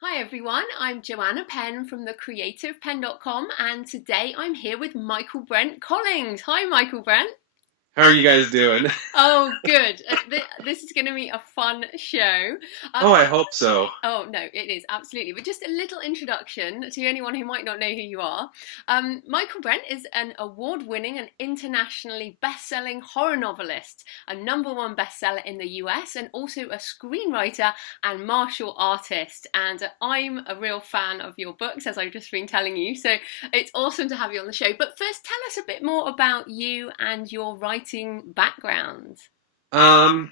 Hi everyone, I'm Joanna Penn from thecreativepenn.com and today I'm here with Michaelbrent Collings. Hi Michaelbrent. How are you guys doing? Oh, good. This is going to be a fun show. Oh, Um, I hope so. Oh, no, it is, absolutely. But just a little introduction to anyone who might not know who you are. Michaelbrent is an award winning and internationally best selling horror novelist, a #1 bestseller in the US, and also a screenwriter and martial artist. And I'm a real fan of your books, as I've just been telling you. So it's awesome to have you on the show. But first, tell us a bit more about you and your writing background. Um,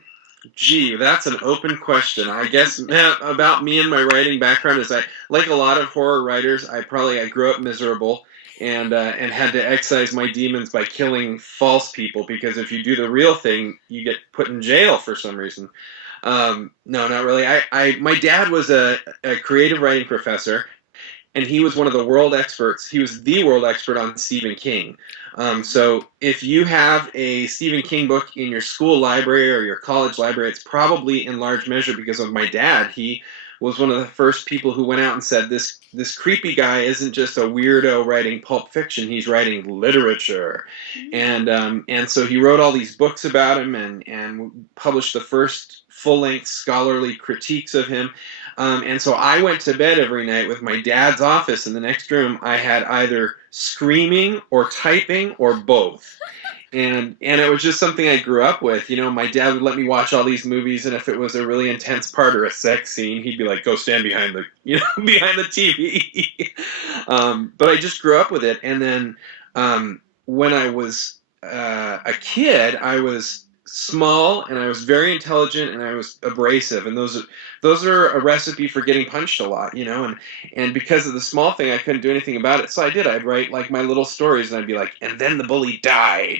Gee, that's an open question. I guess about me and my writing background is like a lot of horror writers, I grew up miserable and had to excise my demons by killing false people because if you do the real thing, you get put in jail for some reason. No, not really. My dad was a creative writing professor, and he was one of the world experts. He was the world expert on Stephen King. So if you have a Stephen King book in your school library or your college library, it's probably in large measure because of my dad. He was one of the first people who went out and said this creepy guy isn't just a weirdo writing pulp fiction; he's writing literature, and so he wrote all these books about him and published the first full length scholarly critiques of him. And so I went to bed every night with my dad's office in the next room. I had either screaming or typing or both. And it was just something I grew up with. You know, my dad would let me watch all these movies, and if it was a really intense part or a sex scene, he'd be like, "Go stand behind the, behind the TV." But I just grew up with it. And then when I was a kid, I was small and I was very intelligent and I was abrasive, and those are a recipe for getting punched a lot, and because of the small thing, I couldn't do anything about it. So I'd write like my little stories, and I'd be like, and then the bully died,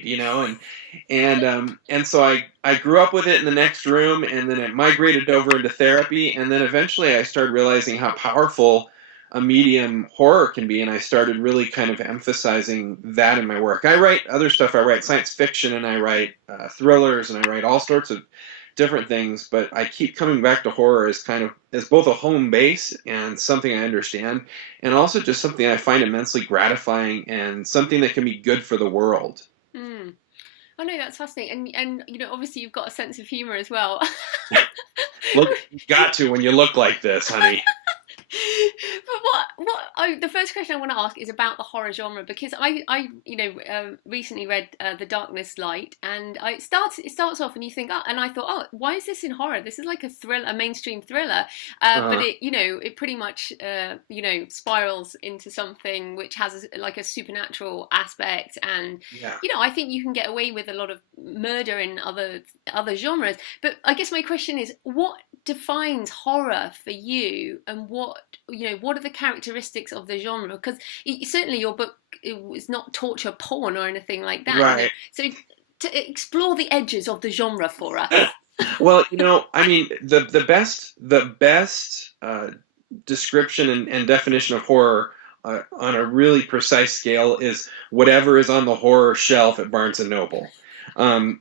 and so I grew up with it in the next room, and then it migrated over into therapy, and then eventually I started realizing how powerful a medium horror can be, and I started really kind of emphasizing that in my work. I write other stuff. I write science fiction, and I write thrillers, and I write all sorts of different things, but I keep coming back to horror as both a home base and something I understand, and also just something I find immensely gratifying and something that can be good for the world. Mm. Oh no, that's fascinating, and obviously you've got a sense of humor as well. Look, you got to when you look like this, honey. But the first question I want to ask is about the horror genre because recently read The Darkness Light, and it starts off and you think, oh, and I thought, oh, why is this in horror? This is like a mainstream thriller, but Uh, it pretty much spirals into something which has like a supernatural aspect, and yeah. I think you can get away with a lot of murder in other genres. But I guess my question is, what defines horror for you, and what are the characteristics of the genre? Because certainly your book is not torture porn or anything like that, Right. so to explore the edges of the genre for us. Well, I mean, the best description and definition of horror on a really precise scale is whatever is on the horror shelf at Barnes and Noble.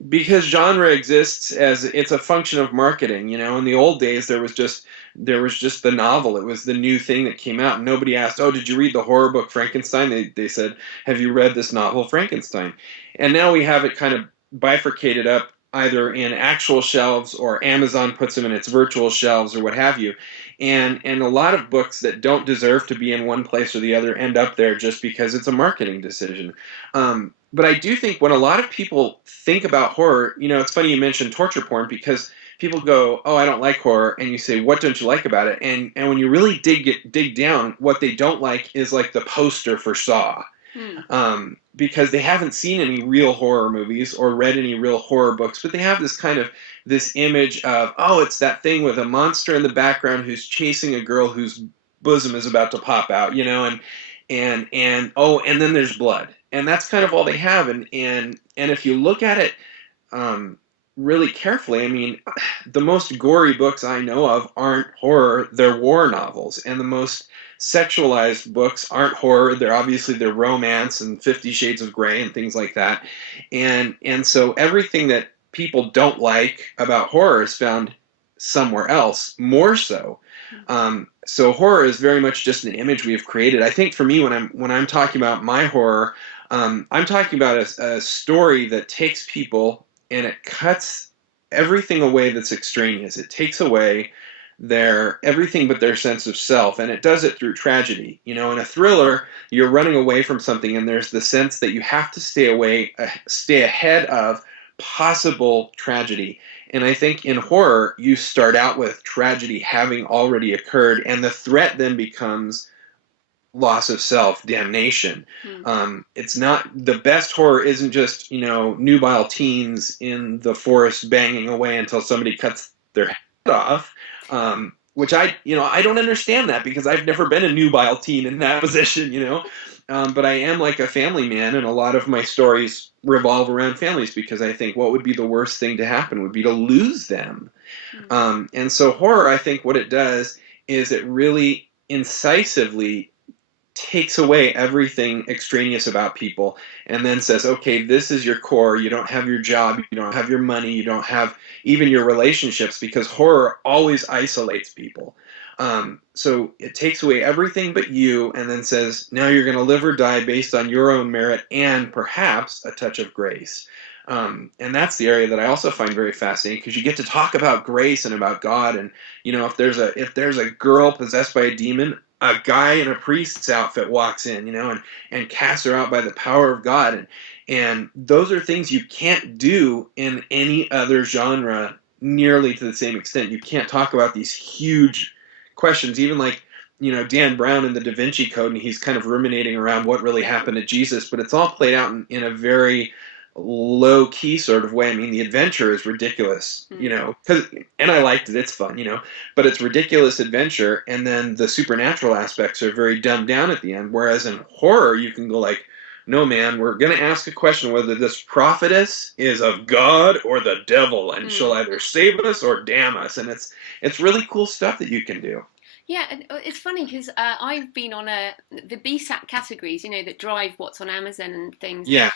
Because genre exists as it's a function of marketing. In the old days, there was just the novel. It was the new thing that came out. And nobody asked, "Oh, did you read the horror book Frankenstein?" They said, "Have you read this novel Frankenstein?" And now we have it kind of bifurcated up either in actual shelves or Amazon puts them in its virtual shelves or what have you. And a lot of books that don't deserve to be in one place or the other end up there just because it's a marketing decision. But I do think when a lot of people think about horror, it's funny you mentioned torture porn because people go, "Oh, I don't like horror," and you say, "What don't you like about it?" And when you really dig down, what they don't like is like the poster for Saw, Hmm. because they haven't seen any real horror movies or read any real horror books, but they have this image of, oh, it's that thing with a monster in the background who's chasing a girl whose bosom is about to pop out, and oh, and then there's blood, and that's kind of all they have, and if you look at it um, really carefully, I mean, the most gory books I know of aren't horror; they're war novels, and the most sexualized books aren't horror. They're romance and 50 Shades of Grey and things like that. And so everything that people don't like about horror is found somewhere else more so. So horror is very much just an image we have created. I think for me, when I'm talking about my horror, I'm talking about a story that takes people and it cuts everything away that's extraneous. It takes away their everything but their sense of self, and it does it through tragedy. In a thriller, you're running away from something, and there's the sense that you have to stay ahead of possible tragedy. And I think in horror, you start out with tragedy having already occurred, and the threat then becomes loss of self, damnation. It's not the best horror isn't just nubile teens in the forest banging away until somebody cuts their head off. Which I don't understand that because I've never been a nubile teen in that position, but I am like a family man, and a lot of my stories revolve around families because I think what would be the worst thing to happen would be to lose them. And so horror, I think what it does is it really incisively takes away everything extraneous about people and then says, okay, this is your core. You don't have your job, you don't have your money, you don't have even your relationships, because horror always isolates people. So it takes away everything but you and then says, now you're going to live or die based on your own merit and perhaps a touch of grace. And that's the area that I also find very fascinating, because you get to talk about grace and about God. And if there's a girl possessed by a demon, a guy in a priest's outfit walks in, and casts her out by the power of God. And those are things you can't do in any other genre nearly to the same extent. You can't talk about these huge questions, even like, Dan Brown in the Da Vinci Code, and he's kind of ruminating around what really happened to Jesus, but it's all played out in a very low key sort of way. I mean, the adventure is ridiculous, and I liked it. It's fun, but it's ridiculous adventure. And then the supernatural aspects are very dumbed down at the end. Whereas in horror, you can go like, no, man, we're going to ask a question whether this prophetess is of God or the devil, and she'll either save us or damn us. And it's really cool stuff that you can do. Yeah, it's funny because I've been on the BSAT categories, that drive what's on Amazon and things. Yeah.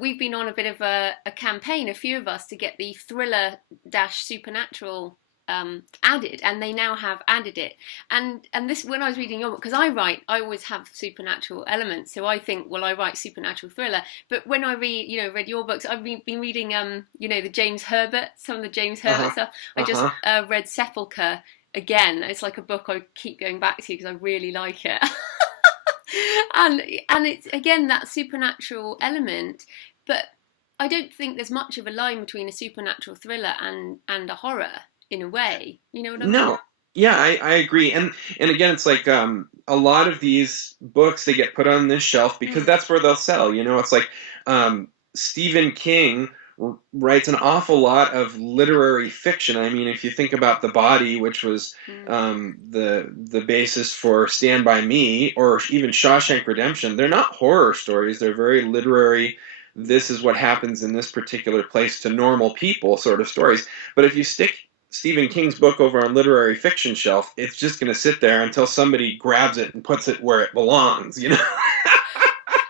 We've been on a bit of a campaign, a few of us, to get the thriller-supernatural added, and they now have added it. And this, when I was reading your book, because I always have supernatural elements, so I think, well, I write supernatural thriller. But when I read your books, I've been reading, the James Herbert, some of the James Herbert stuff. I just read Sepulchre. Again, it's like a book I keep going back to because I really like it. and it's, again, that supernatural element. But I don't think there's much of a line between a supernatural thriller and a horror, in a way. You know what I mean? No. Yeah, I agree. And again, it's like a lot of these books, they get put on this shelf because that's where they'll sell. It's like Stephen King writes an awful lot of literary fiction. I mean, if you think about The Body, which was the basis for Stand By Me, or even Shawshank Redemption, they're not horror stories. They're very literary, this is what happens in this particular place to normal people sort of stories. But if you stick Stephen King's book over on literary fiction shelf, it's just going to sit there until somebody grabs it and puts it where it belongs,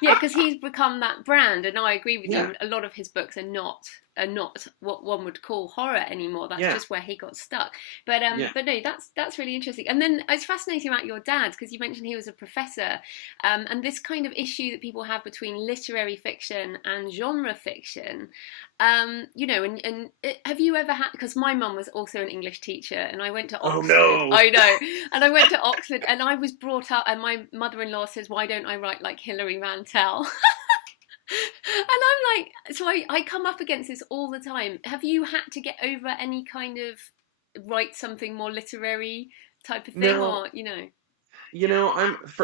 Yeah, because he's become that brand, and I agree with you. A lot of his books are not what one would call horror anymore. That's just where he got stuck. But no, that's really interesting. And then it's fascinating about your dad, because you mentioned he was a professor, and this kind of issue that people have between literary fiction and genre fiction. And have you ever had? Because my mum was also an English teacher, and I went to Oxford. Oh no! I know, and I went to Oxford, and I was brought up, and my mother-in-law says, "Why don't I write like Hilary Mantel?" And I'm like, so I come up against this all the time. Have you had to get over any kind of write something more literary type of thing, no.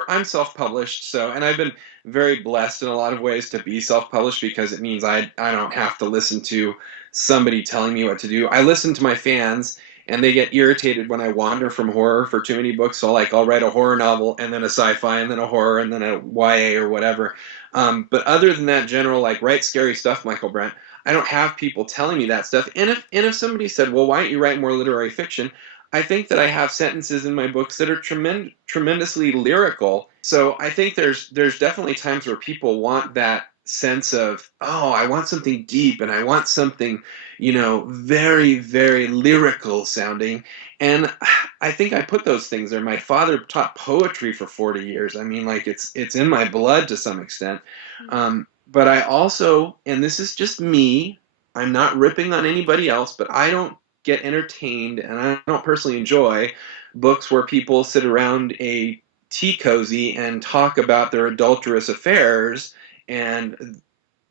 I'm self-published, and I've been very blessed in a lot of ways to be self-published, because it means I don't have to listen to somebody telling me what to do. I listen to my fans, and they get irritated when I wander from horror for too many books. So I'll write a horror novel, and then a sci-fi, and then a horror, and then a YA or whatever. But other than that, general write scary stuff, Michaelbrent, I don't have people telling me that stuff. And if somebody said, well, why don't you write more literary fiction? I think that I have sentences in my books that are tremendously lyrical. So I think there's definitely times where people want that sense of, oh, I want something deep and I want something, very, very lyrical sounding. And I think I put those things there. My father taught poetry for 40 years. I mean, like it's in my blood to some extent. But I also, and this is just me, I'm not ripping on anybody else, but I don't get entertained and I don't personally enjoy books where people sit around a tea cozy and talk about their adulterous affairs and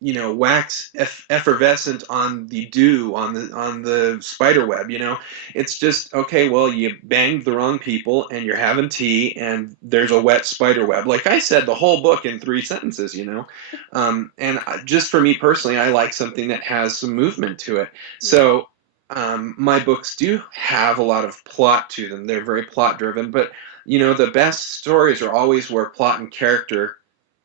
wax effervescent on the dew on the spider web. It's just, okay, well, you banged the wrong people and you're having tea and there's a wet spider web, like I said the whole book in 3 sentences. And just for me personally, I like something that has some movement to it. So my books do have a lot of plot to them. They're very plot driven, but the best stories are always where plot and character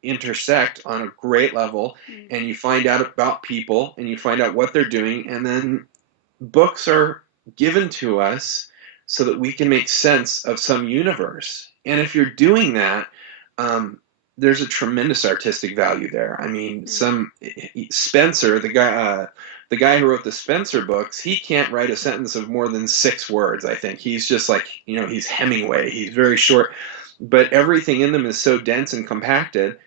intersect on a great level, and you find out about people and you find out what they're doing, and then books are given to us so that we can make sense of some universe. And if you're doing that, there's a tremendous artistic value there. I mean, Spencer, the guy who wrote the Spencer books, he can't write a sentence of more than 6 words, I think. He's just like, he's Hemingway. He's very short, but everything in them is so dense and compacted.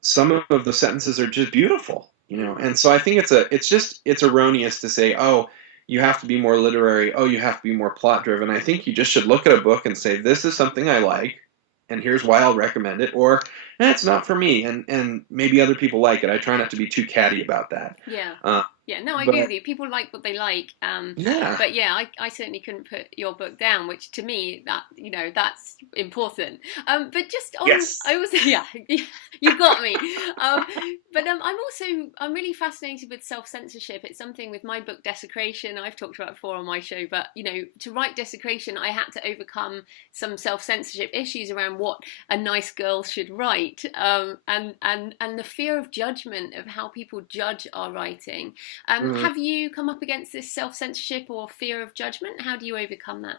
Some of the sentences are just beautiful, and so I think it's erroneous to say, oh, you have to be more literary, oh, you have to be more plot driven. I think you just should look at a book and say, this is something I like, and here's why I'll recommend it, or it's not for me, and maybe other people like it. I try not to be too catty about that. No, I agree with you. People like what they like. But I certainly couldn't put your book down, which to me, that's important. But just on, yes. I also, you got me. But I'm really fascinated with self-censorship. It's something with my book Desecration I've talked about before on my show. But to write Desecration, I had to overcome some self-censorship issues around what a nice girl should write, and the fear of judgment, of how people judge our writing. Have you come up against this self-censorship or fear of judgment? How do you overcome that?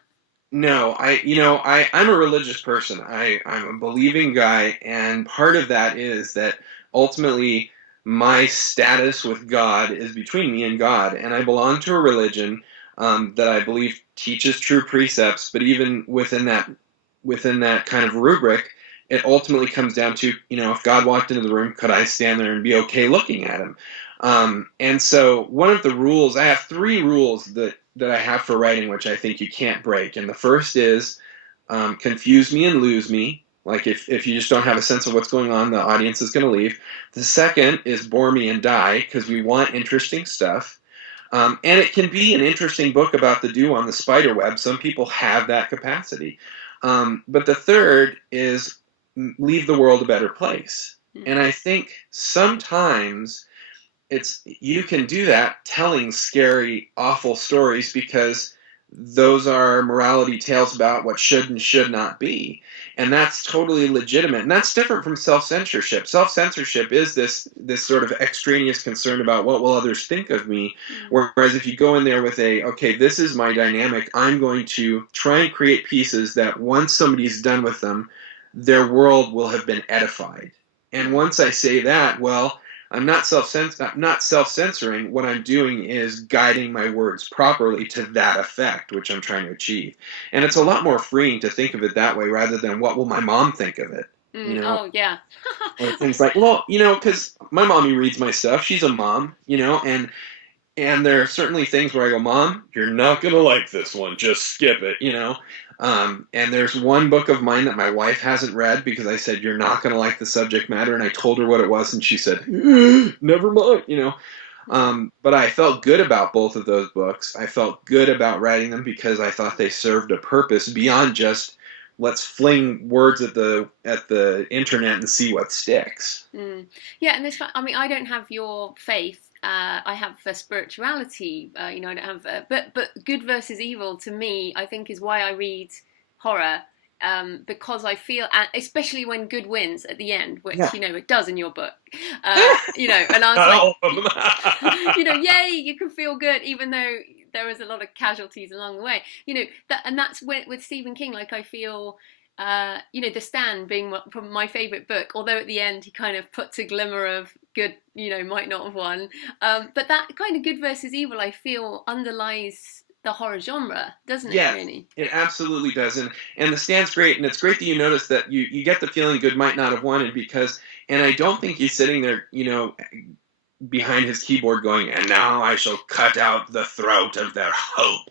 No, I'm a religious person. I'm a believing guy, and part of that is that ultimately my status with God is between me and God, and I belong to a religion that I believe teaches true precepts, but even within that kind of rubric, it ultimately comes down to, if God walked into the room, could I stand there and be okay looking at him? And so one of the rules, I have 3 rules that I have for writing, which I think you can't break. And the first is confuse me and lose me. Like if you just don't have a sense of what's going on, the audience is going to leave. The second is bore me and die, because we want interesting stuff. And it can be an interesting book about the dew on the spider web. Some people have that capacity. But the third is leave the world a better place. And I think sometimes you can do that telling scary, awful stories, because those are morality tales about what should and should not be. And that's totally legitimate. And that's different from self-censorship. Self-censorship is this sort of extraneous concern about what will others think of me. Whereas if you go in there with okay, this is my dynamic, I'm going to try and create pieces that once somebody's done with them, their world will have been edified. And once I say that, well, I'm not self-censoring. What I'm doing is guiding my words properly to that effect, which I'm trying to achieve. And it's a lot more freeing to think of it that way rather than what will my mom think of it. Oh, yeah. Or things like, well, because my mommy reads my stuff. She's a mom, and there are certainly things where I go, Mom, you're not going to like this one. Just skip it, And there's one book of mine that my wife hasn't read because I said, you're not going to like the subject matter. And I told her what it was, and she said, never mind, But I felt good about both of those books. I felt good about writing them because I thought they served a purpose beyond just let's fling words at the internet and see what sticks. Yeah, and I don't have your faith. I have spirituality. I don't have. But good versus evil to me, I think, is why I read horror. Because I feel, especially when good wins at the end, which it does in your book. And I was like, yay, you can feel good, even though there was a lot of casualties along the way. That's with Stephen King. Like I feel The Stand being from my favourite book, although at the end he kind of puts a glimmer of good, might not have won. But that kind of good versus evil, I feel, underlies the horror genre, doesn't it, Yes, really? it absolutely does. And the Stand's great, and it's great that you notice that you get the feeling good might not have won, and I don't think he's sitting there, behind his keyboard going, and now I shall cut out the throat of their hope.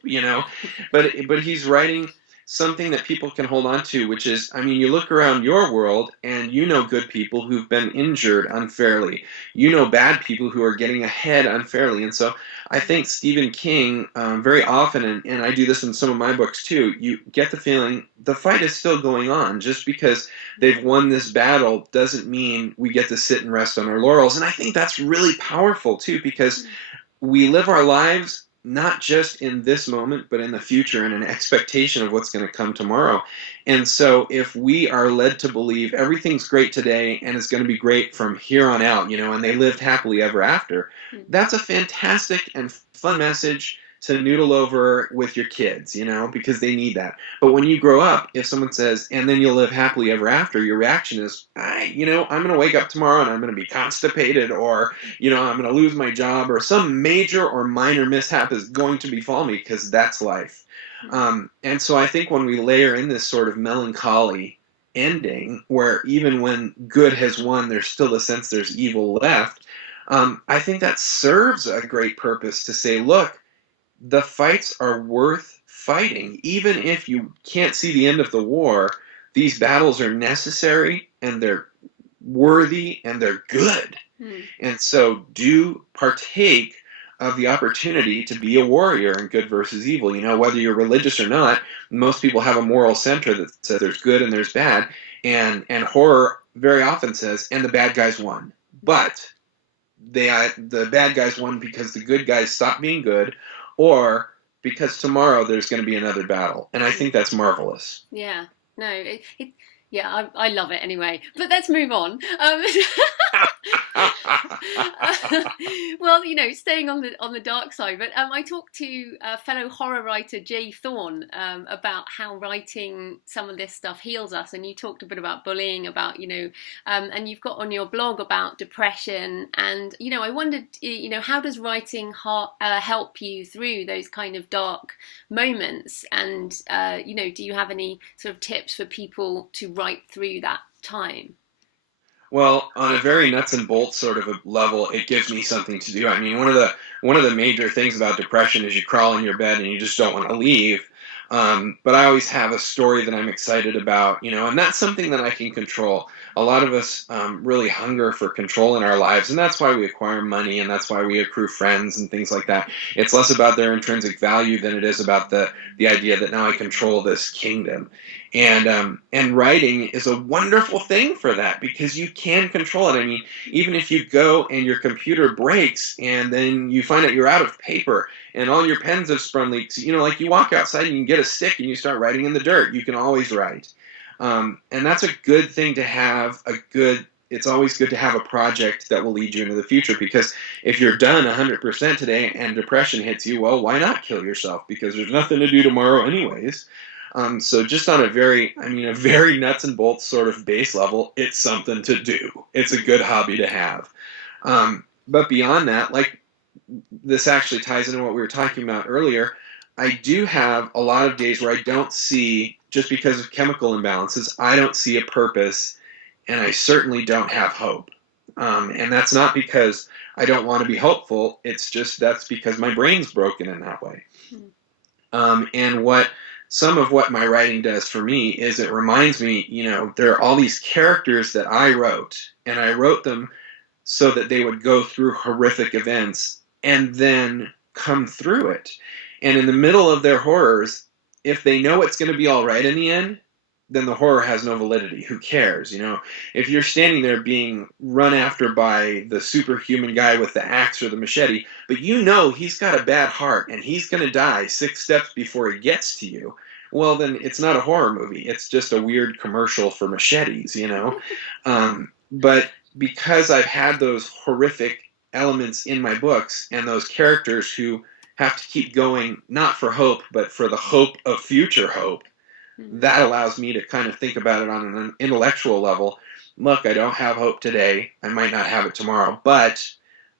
But he's writing something that people can hold on to, which is, I mean, you look around your world and you know good people who've been injured unfairly. You know bad people who are getting ahead unfairly. And so I think Stephen King, very often, and I do this in some of my books too, you get the feeling the fight is still going on. Just because they've won this battle doesn't mean we get to sit and rest on our laurels. And I think that's really powerful too, because we live our lives not just in this moment, but in the future, and an expectation of what's going to come tomorrow. And so if we are led to believe everything's great today and it's going to be great from here on out, and they lived happily ever after, that's a fantastic and fun message to noodle over with your kids, because they need that. But when you grow up, if someone says, and then you'll live happily ever after, your reaction is, I'm going to wake up tomorrow and I'm going to be constipated, or, I'm going to lose my job, or some major or minor mishap is going to befall me, because that's life. And so I think when we layer in this sort of melancholy ending, where even when good has won, there's still a sense there's evil left, I think that serves a great purpose to say, look, the fights are worth fighting. Even if you can't see the end of the war, these battles are necessary, and they're worthy, and they're good. And so do partake of the opportunity to be a warrior in good versus evil. Whether you're religious or not, most people have a moral center that says there's good and there's bad. And horror very often says, and the bad guys won. But the bad guys won because the good guys stopped being good, or because tomorrow there's going to be another battle. And I think that's marvelous. Yeah. No, I love it anyway. But let's move on. Well, staying on the dark side. But I talked to fellow horror writer Jay Thorne about how writing some of this stuff heals us, and you talked a bit about bullying, about and you've got on your blog about depression, and I wondered, how does writing help you through those kind of dark moments, and do you have any sort of tips for people to write through that time? Well, on a very nuts and bolts sort of a level, it gives me something to do. I mean, one of the major things about depression is you crawl in your bed and you just don't want to leave. But I always have a story that I'm excited about, and that's something that I can control. A lot of us really hunger for control in our lives, and that's why we acquire money, and that's why we accrue friends and things like that. It's less about their intrinsic value than it is about the idea that now I control this kingdom. And writing is a wonderful thing for that, because you can control it. I mean, even if you go and your computer breaks and then you find out you're out of paper and all your pens have sprung leaks, like you walk outside and you get a stick and you start writing in the dirt. You can always write. And that's a good thing to have. It's always good to have a project that will lead you into the future, because if you're done 100% today and depression hits you, well, why not kill yourself? Because there's nothing to do tomorrow anyways. So just on a very nuts and bolts sort of base level, it's something to do. It's a good hobby to have. But beyond that, like, this actually ties into what we were talking about earlier. I do have a lot of days where I don't see, just because of chemical imbalances, I don't see a purpose, and I certainly don't have hope. And that's not because I don't want to be hopeful. It's just that's because my brain's broken in that way. And some of what my writing does for me is it reminds me, there are all these characters that I wrote, and I wrote them so that they would go through horrific events and then come through it. And in the middle of their horrors, if they know it's going to be all right in the end, then the horror has no validity. Who cares? If you're standing there being run after by the superhuman guy with the axe or the machete, but he's got a bad heart and he's going to die 6 steps before he gets to you, well, then it's not a horror movie. It's just a weird commercial for machetes, But because I've had those horrific elements in my books, and those characters who have to keep going, not for hope, but for the hope of future hope, that allows me to kind of think about it on an intellectual level. Look, I don't have hope today. I might not have it tomorrow, but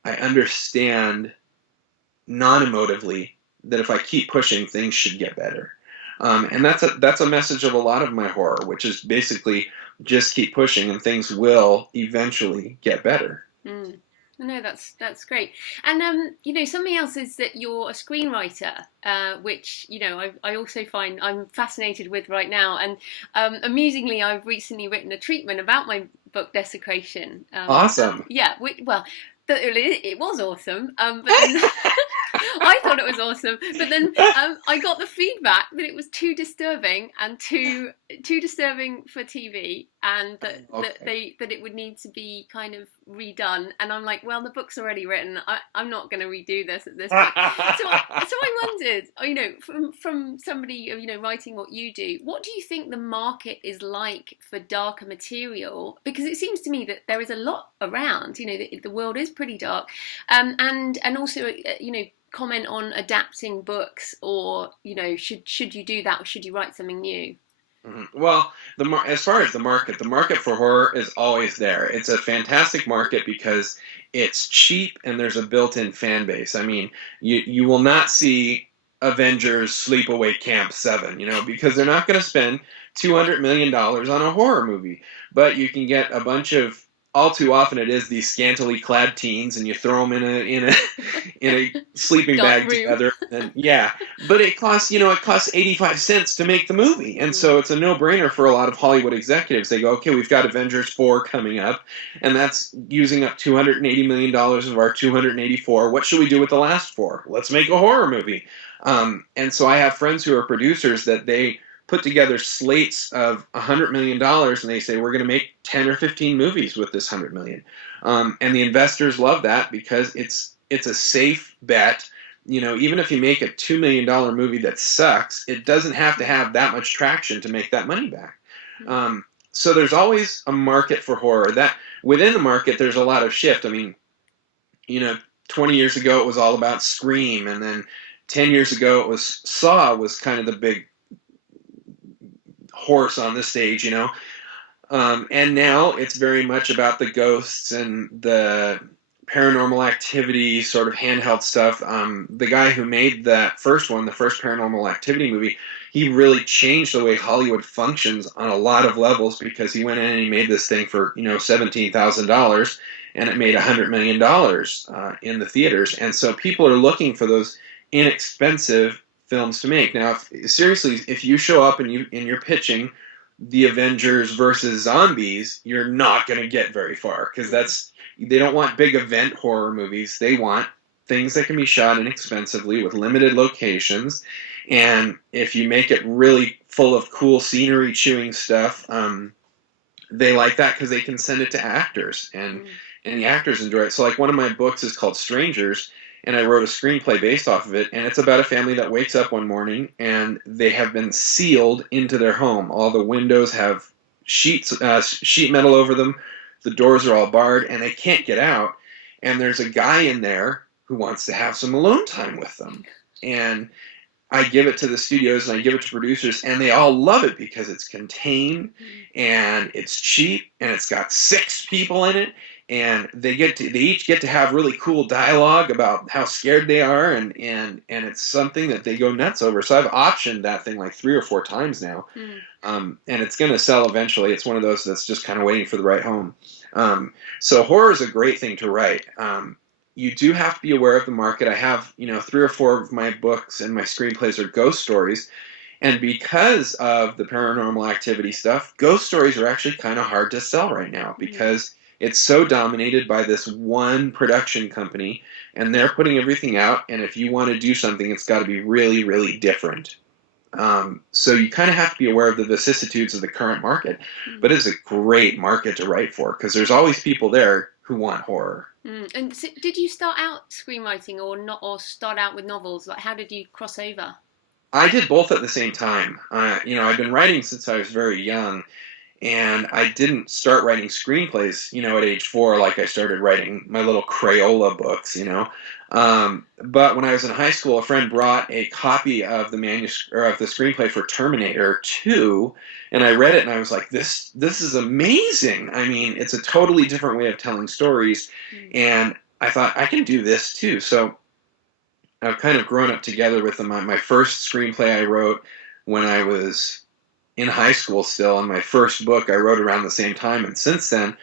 I understand non-emotively that if I keep pushing, things should get better. And that's a message of a lot of my horror, which is basically just keep pushing and things will eventually get better. Mm. No, that's great. And something else is that you're a screenwriter, which I also find I'm fascinated with right now. And amusingly, I've recently written a treatment about my book Desecration. Awesome. Yeah. Well, it was awesome. But then I thought it was awesome, but then I got the feedback that it was too disturbing and too disturbing for TV, and that it would need to be kind of redone. And I'm like, well, the book's already written. I'm not going to redo this at this point. So I wondered, from somebody writing what you do, what do you think the market is like for darker material? Because it seems to me that there is a lot around. The world is pretty dark, and also comment on adapting books, or should you do that, or should you write something new? Mm-hmm. Well, as far as the market for horror is always there. It's a fantastic market because it's cheap and there's a built-in fan base. I mean, you will not see Avengers Sleepaway Camp 7, because they're not going to spend $200 million on a horror movie. But you can get a bunch of, all too often it is these scantily clad teens, and you throw them in a sleeping bag together, and but it costs 85 cents to make the movie, and so it's a no-brainer for a lot of Hollywood executives. They go, okay, we've got Avengers 4 coming up, and that's using up $280 million of our 284. What should we do with the last 4? Let's make a horror movie. And so I have friends who are producers that they put together slates of $100 million, and they say, we're going to make 10 or 15 movies with this $100 million. And the investors love that because it's a safe bet. Even if you make a $2 million movie that sucks, it doesn't have to have that much traction to make that money back. So there's always a market for horror. That within the market, there's a lot of shift. I mean, 20 years ago, it was all about Scream, and then 10 years ago, it was Saw was kind of the big horse on the stage, and now it's very much about the ghosts and the paranormal activity sort of handheld stuff. The guy who made that first one, the first Paranormal Activity movie, he really changed the way Hollywood functions on a lot of levels, because he went in and he made this thing for $17,000, and it made $100 million in the theaters. And so people are looking for those inexpensive films to make. Now, if you show up and you're pitching the Avengers versus zombies, you're not going to get very far, because they don't want big event horror movies. They want things that can be shot inexpensively with limited locations, and if you make it really full of cool scenery chewing stuff, they like that because they can send it to actors, and the actors enjoy it. So like one of my books is called Strangers, and I wrote a screenplay based off of it, and it's about a family that wakes up one morning and they have been sealed into their home. All the windows have sheet metal over them, the doors are all barred, and they can't get out, and there's a guy in there who wants to have some alone time with them. And I give it to the studios and I give it to producers, and they all love it because it's contained and it's cheap and it's got 6 people in it, and they each get to have really cool dialogue about how scared they are, and it's something that they go nuts over. So I've optioned that thing like 3 or 4 times now, and it's going to sell eventually. It's one of those that's just kind of waiting for the right home. So horror is a great thing to write. You do have to be aware of the market. I have 3 or 4 of my books and my screenplays are ghost stories. And because of the Paranormal Activity stuff, ghost stories are actually kind of hard to sell right now, because it's so dominated by this one production company, and they're putting everything out, and if you want to do something, it's got to be really, really different. So you kind of have to be aware of the vicissitudes of the current market, but it's a great market to write for, because there's always people there who want horror. And so did you start out screenwriting or not, or start out with novels? Like, how did you cross over? I did both at the same time. I've been writing since I was very young, and I didn't start writing screenplays, at age 4, like I started writing my little Crayola books, But when I was in high school, a friend brought a copy of the manuscript or of the screenplay for Terminator 2, and I read it, and I was like, "This is amazing! I mean, it's a totally different way of telling stories," and I thought I can do this too. So I've kind of grown up together with them. My first screenplay I wrote when I was in high school still, and my first book I wrote around the same time. And since then,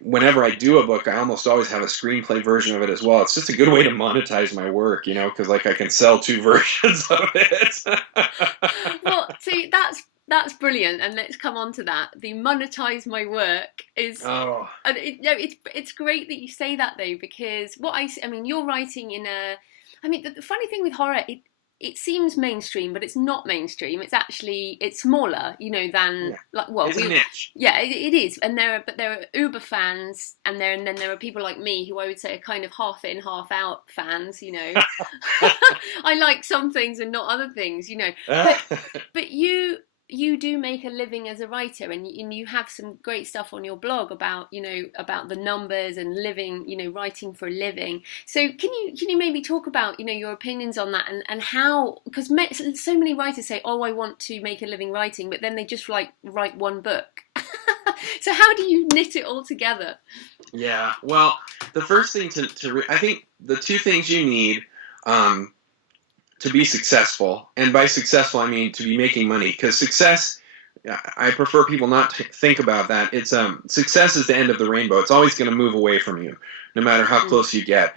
whenever I do a book, I almost always have a screenplay version of it as well. It's just a good way to monetize my work, because like I can sell 2 versions of it. Well, see, that's brilliant, and let's come on to that. The monetize my work is, and it's great that you say that though, because you're writing in the funny thing with horror, it seems mainstream, but it's not mainstream. It's actually, it's smaller, than it's a niche. Yeah, it is, and there are uber fans, and then there are people like me who I would say are kind of half in, half out fans. I like some things and not other things, But you do make a living as a writer, and you have some great stuff on your blog about about the numbers and living, writing for a living. So can you maybe talk about your opinions on that, and how, because so many writers say, oh, I want to make a living writing, but then they just write one book. So how do you knit it all together? Yeah, well, the first thing I think the 2 things you need to be successful, and by successful I mean to be making money, because success, I prefer people not to think about that. It's success is the end of the rainbow. It's always going to move away from you, no matter how close you get.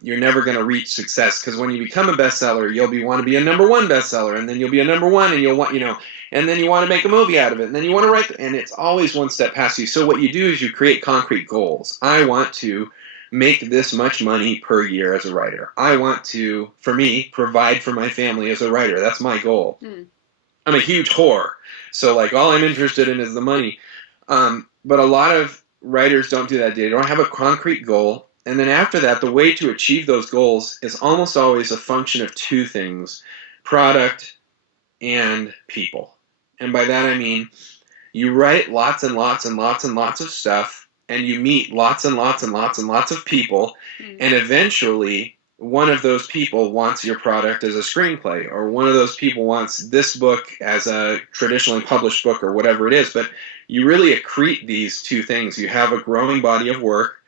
You're never going to reach success, because when you become a bestseller, you'll want to be a #1 bestseller, and then you'll be a #1, and you'll want and then you want to make a movie out of it, and then you want to write, and it's always one step past you. So what you do is you create concrete goals. I want to make this much money per year as a writer. I want to, for me, provide for my family as a writer. That's my goal. I'm a huge whore, so like all I'm interested in is the money. But a lot of writers don't do that. They don't have a concrete goal, and then after that, the way to achieve those goals is almost always a function of 2 things: product and people. And by that I mean you write lots and lots and lots and lots of stuff, and you meet lots and lots and lots and lots of people, and eventually one of those people wants your product as a screenplay, or one of those people wants this book as a traditionally published book, or whatever it is. But you really accrete these 2 things. You have a growing body of work,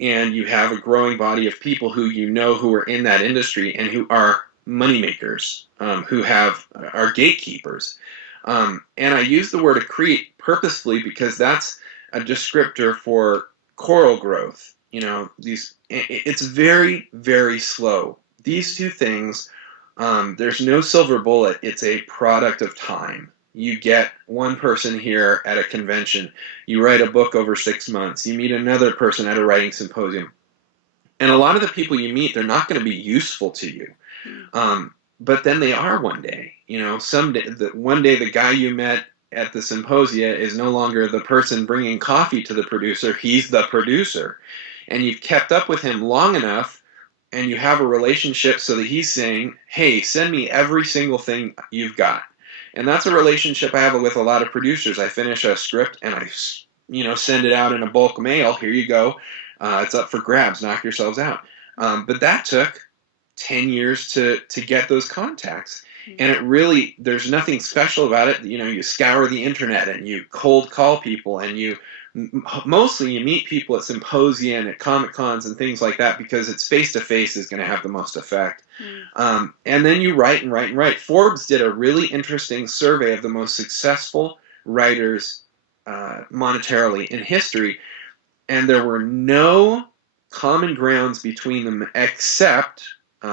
and you have a growing body of people who who are in that industry and who are moneymakers, who are gatekeepers. And I use the word accrete purposefully because that's a descriptor for choral growth. It's very, very slow. These 2 things, there's no silver bullet. It's a product of time. You get one person here at a convention. You write a book over 6 months. You meet another person at a writing symposium. And a lot of the people you meet, they're not going to be useful to you. But then they are one day. One day the guy you met at the symposia is no longer the person bringing coffee to the producer. He's the producer. And you've kept up with him long enough, and you have a relationship so that he's saying, hey, send me every single thing you've got. And that's a relationship I have with a lot of producers. I finish a script and I send it out in a bulk mail. Here you go. It's up for grabs. Knock yourselves out. But that took 10 years to get those contacts. And it really, there's nothing special about it. You scour the internet and you cold call people, and mostly you meet people at symposia and at Comic Cons and things like that, because it's face-to-face is going to have the most effect. And then you write and write and write. Forbes did a really interesting survey of the most successful writers monetarily in history, and there were no common grounds between them except,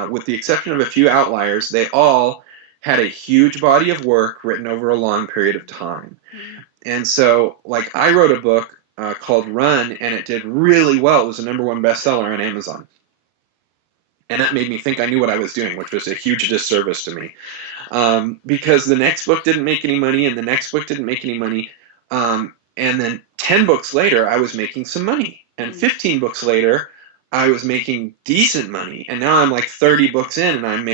with the exception of a few outliers, they all had a huge body of work written over a long period of time. And so, like, I wrote a book called Run, and it did really well. It was a #1 bestseller on Amazon. And that made me think I knew what I was doing, which was a huge disservice to me. Because the next book didn't make any money, and the next book didn't make any money. And then 10 books later, I was making some money. And 15 books later, I was making decent money. And now I'm like 30 books in, and I'm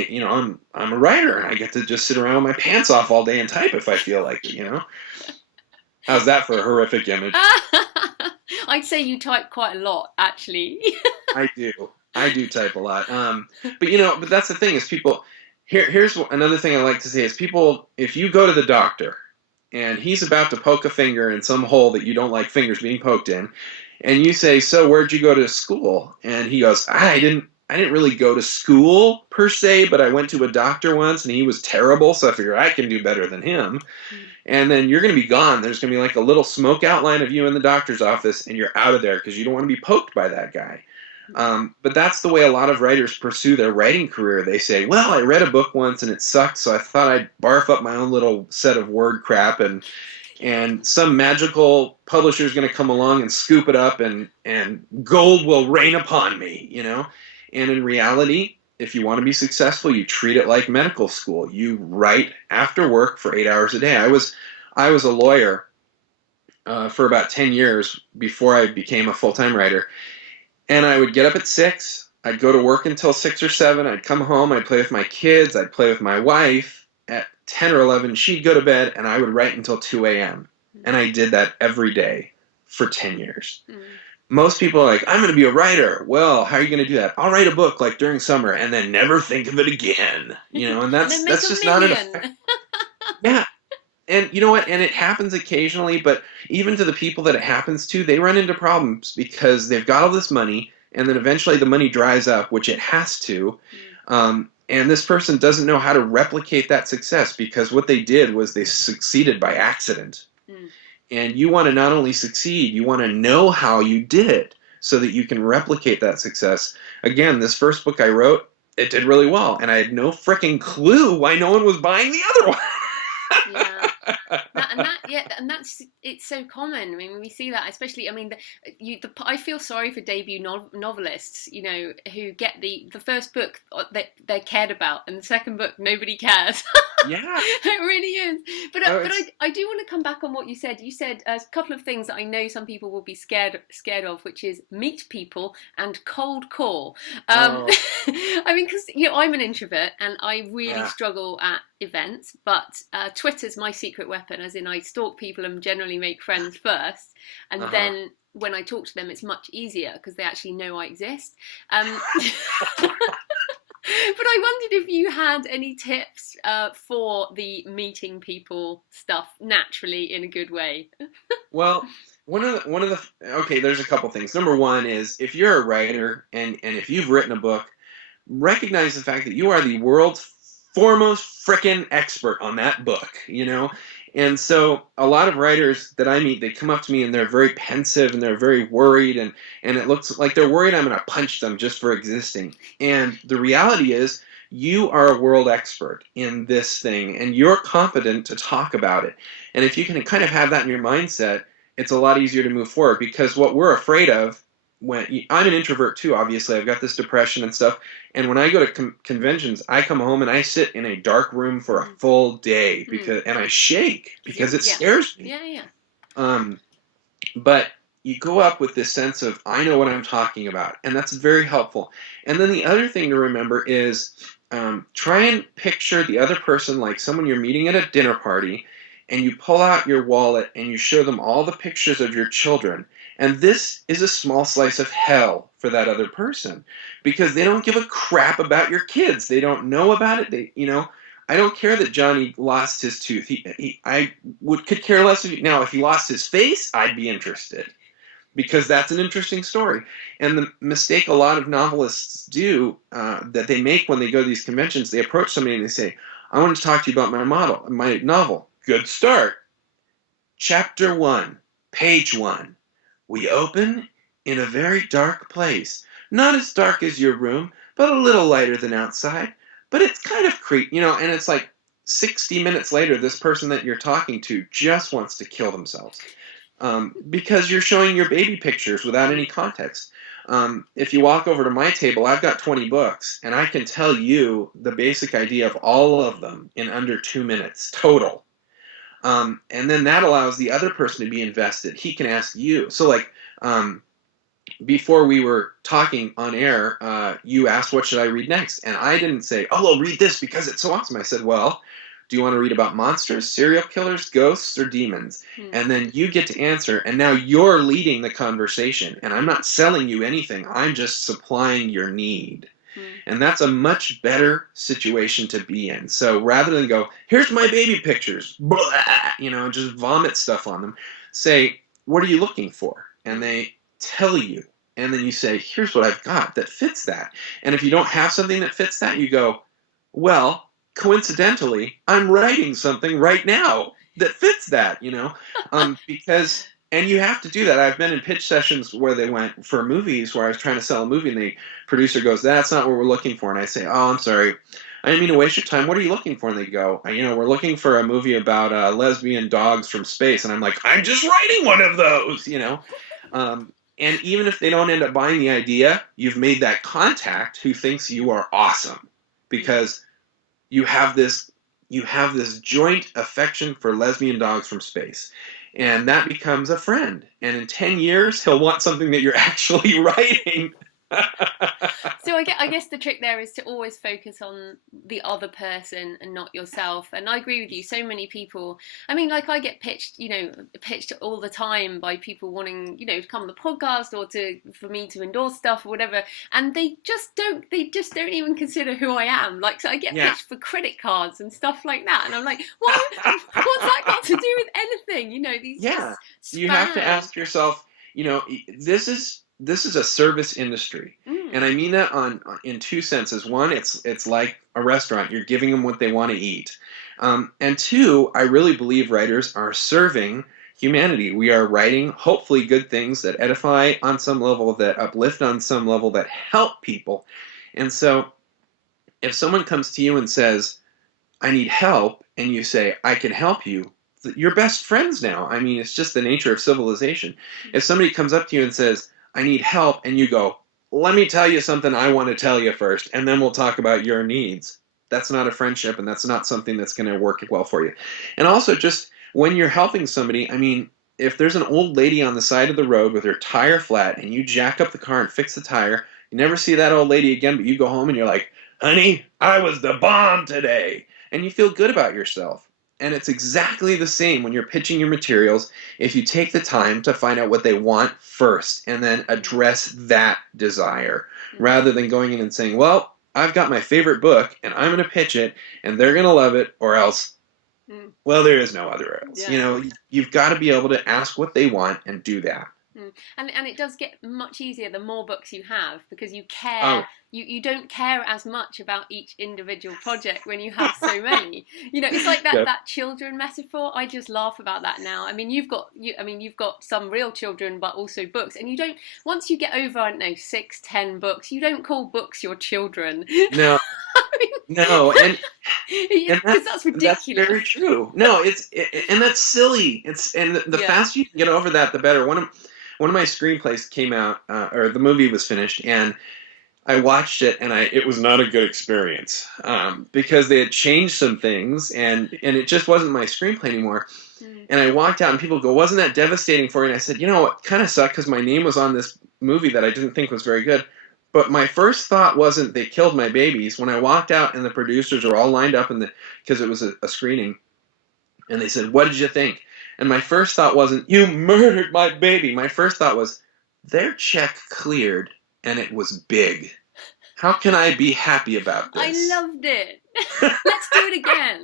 a writer, and I get to just sit around with my pants off all day and type if I feel like it, How's that for a horrific image? I'd say you type quite a lot, actually. I do. I do type a lot. But that's the thing is people. Here's another thing I like to say is people. If you go to the doctor, and he's about to poke a finger in some hole that you don't like fingers being poked in, and you say, "So where'd you go to school?" And he goes, I didn't really go to school per se, but I went to a doctor once, and he was terrible, so I figured I can do better than him." And then you're going to be gone. There's going to be like a little smoke outline of you in the doctor's office, and you're out of there because you don't want to be poked by that guy. But that's the way a lot of writers pursue their writing career. They say, well, I read a book once and it sucked, so I thought I'd barf up my own little set of word crap, and some magical publisher is going to come along and scoop it up, and gold will rain upon me, you know? And in reality, if you want to be successful, you treat it like medical school. You write after work for 8 hours a day. I was a lawyer for about 10 years before I became a full-time writer. And I would get up at 6. I'd go to work until 6 or 7. I'd come home. I'd play with my kids. I'd play with my wife. At 10 or 11, she'd go to bed, and I would write until 2 a.m. And I did that every day for 10 years. Mm. Most people are like, I'm going to be a writer. Well, how are you going to do that? I'll write a book like during summer and then never think of it again. You know, and that's just not an effect. Yeah. And you know what? And it happens occasionally, but even to the people that it happens to, they run into problems because they've got all this money, and then eventually the money dries up, which it has to. And this person doesn't know how to replicate that success because what they did was they succeeded by accident. Mm. And you want to not only succeed, you want to know how you did it so that you can replicate that success. Again, this first book I wrote, it did really well, and I had no freaking clue why no one was buying the other one. And that's it's so common. I mean, we see that, especially. I mean, I feel sorry for debut novelists, you know, who get the first book that they cared about, and the second book nobody cares. Yeah, it really is. But I do want to come back on what you said. You said a couple of things that I know some people will be scared of, which is meet people and cold call. I mean, because I'm an introvert and I really struggle at events, but Twitter's my secret weapon, as in I stalk people and generally make friends first, and then when I talk to them it's much easier because they actually know I exist. But I wondered if you had any tips for the meeting people stuff naturally in a good way. Well, there's a couple things. Number one is if you're a writer and if you've written a book, recognize the fact that you are the world's foremost frickin' expert on that book, you know? And so a lot of writers that I meet, they come up to me and they're very pensive and they're very worried, and it looks like they're worried I'm going to punch them just for existing. And the reality is you are a world expert in this thing and you're competent to talk about it. And if you can kind of have that in your mindset, it's a lot easier to move forward, because what we're afraid of, I'm an introvert too, obviously. I've got this depression and stuff. And when I go to conventions, I come home and I sit in a dark room for a full day and I shake because it scares me. Yeah. But you go up with this sense of, I know what I'm talking about. And that's very helpful. And then the other thing to remember is try and picture the other person like someone you're meeting at a dinner party, and you pull out your wallet and you show them all the pictures of your children. And this is a small slice of hell for that other person because they don't give a crap about your kids. They don't know about it. I don't care that Johnny lost his tooth. Could care less if now if he lost his face, I'd be interested because that's an interesting story. And the mistake a lot of novelists do that they make when they go to these conventions, they approach somebody and they say, I want to talk to you about my novel. Good start. Chapter 1, page 1. We open in a very dark place. Not as dark as your room, but a little lighter than outside. But it's kind of creepy, and it's like 60 minutes later, this person that you're talking to just wants to kill themselves because you're showing your baby pictures without any context. If you walk over to my table, I've got 20 books, and I can tell you the basic idea of all of them in under 2 minutes total. And then that allows the other person to be invested. He can ask you. So before we were talking on air, you asked, what should I read next? And I didn't say, I'll read this because it's so awesome. I said, well, Do you want to read about monsters, serial killers, ghosts, or demons? And then you get to answer, and now you're leading the conversation. And I'm not selling you anything. I'm just supplying your need. And that's a much better situation to be in. So rather than go, here's my baby pictures, blah, just vomit stuff on them, say, what are you looking for? And they tell you. And then you say, here's what I've got that fits that. And if you don't have something that fits that, you go, well, coincidentally, I'm writing something right now that fits that, because, and you have to do that. I've been in pitch sessions where they went for movies where I was trying to sell a movie and the producer goes, that's not what we're looking for. And I say, oh, I'm sorry. I didn't mean to waste your time. What are you looking for? And they go, we're looking for a movie about lesbian dogs from space. And I'm like, I'm just writing one of those, and even if they don't end up buying the idea, you've made that contact who thinks you are awesome because you have this joint affection for lesbian dogs from space. And that becomes a friend. And in 10 years, he'll want something that you're actually writing. So I guess the trick there is to always focus on the other person and not yourself. And I agree with you. So many people, I I get pitched all the time by people wanting, to come on the podcast or for me to endorse stuff or whatever. And they just don't even consider who I am. So I get pitched for credit cards and stuff like that. And I'm like, what's that got to do with anything? You have to ask yourself, this is a service industry. And I mean that in two senses. One, it's like a restaurant. You're giving them what they want to eat. And two, I really believe writers are serving humanity. We are writing, hopefully, good things that edify on some level, that uplift on some level, that help people. And so if someone comes to you and says, I need help, and you say, I can help you, you're best friends now. It's just the nature of civilization. If somebody comes up to you and says, I need help, and you go, let me tell you something I want to tell you first, and then we'll talk about your needs. That's not a friendship, and that's not something that's going to work well for you. And also, just when you're helping somebody, if there's an old lady on the side of the road with her tire flat, and you jack up the car and fix the tire, you never see that old lady again, but you go home and you're like, honey, I was the bomb today. And you feel good about yourself. And it's exactly the same when you're pitching your materials if you take the time to find out what they want first and then address that desire rather than going in and saying, well, I've got my favorite book and I'm going to pitch it and they're going to love it or else, well, there is no other else. You've got to be able to ask what they want and do that. And it does get much easier the more books you have because you care. You don't care as much about each individual project when you have so many. It's like that children metaphor. I just laugh about that now. You've got some real children, but also books. And you don't. Once you get over, 6-10 books, you don't call books your children. No. No, and that's ridiculous. That's very true. No, and that's silly. The faster you can get over that, the better. One of my screenplays came out, or the movie was finished, and I watched it, and it was not a good experience because they had changed some things, and it just wasn't my screenplay anymore. And I walked out, and people go, "Wasn't that devastating for you?" And I said, it kind of sucked because my name was on this movie that I didn't think was very good. But my first thought wasn't they killed my babies. When I walked out, and the producers were all lined up because it was a screening, and they said, "What did you think?" And my first thought wasn't, "You murdered my baby." My first thought was, their check cleared, and it was big. How can I be happy about this? I loved it. Let's do it again.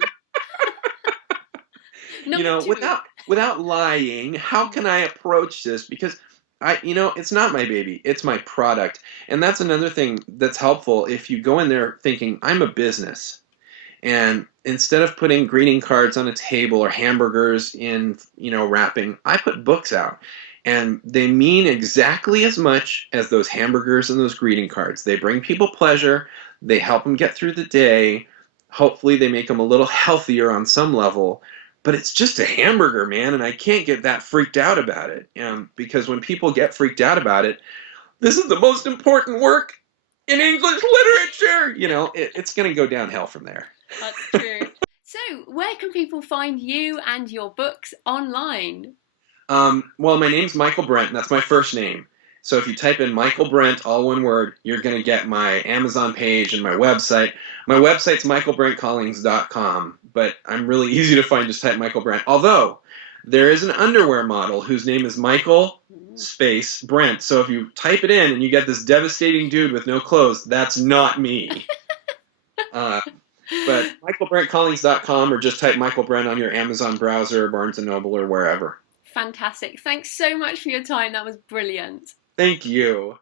Without lying, how can I approach this? Because it's not my baby, it's my product. And that's another thing that's helpful if you go in there thinking, I'm a business. And instead of putting greeting cards on a table or hamburgers in, wrapping, I put books out. And they mean exactly as much as those hamburgers and those greeting cards. They bring people pleasure. They help them get through the day. Hopefully they make them a little healthier on some level. But it's just a hamburger, man, and I can't get that freaked out about it. Because when people get freaked out about it, this is the most important work in English literature. It's going to go downhill from there. That's true. So, where can people find you and your books online? Well, my name's Michaelbrent, and that's my first name. So if you type in Michaelbrent, all one word, you're going to get my Amazon page and my website. My website's michaelbrentcollings.com. but I'm really easy to find. Just type Michaelbrent. Although there is an underwear model whose name is Michael space Brent. So if you type it in and you get this devastating dude with no clothes, that's not me. But michaelbrentcollings.com, or just type Michaelbrent on your Amazon browser or Barnes & Noble or wherever. Fantastic. Thanks so much for your time. That was brilliant. Thank you.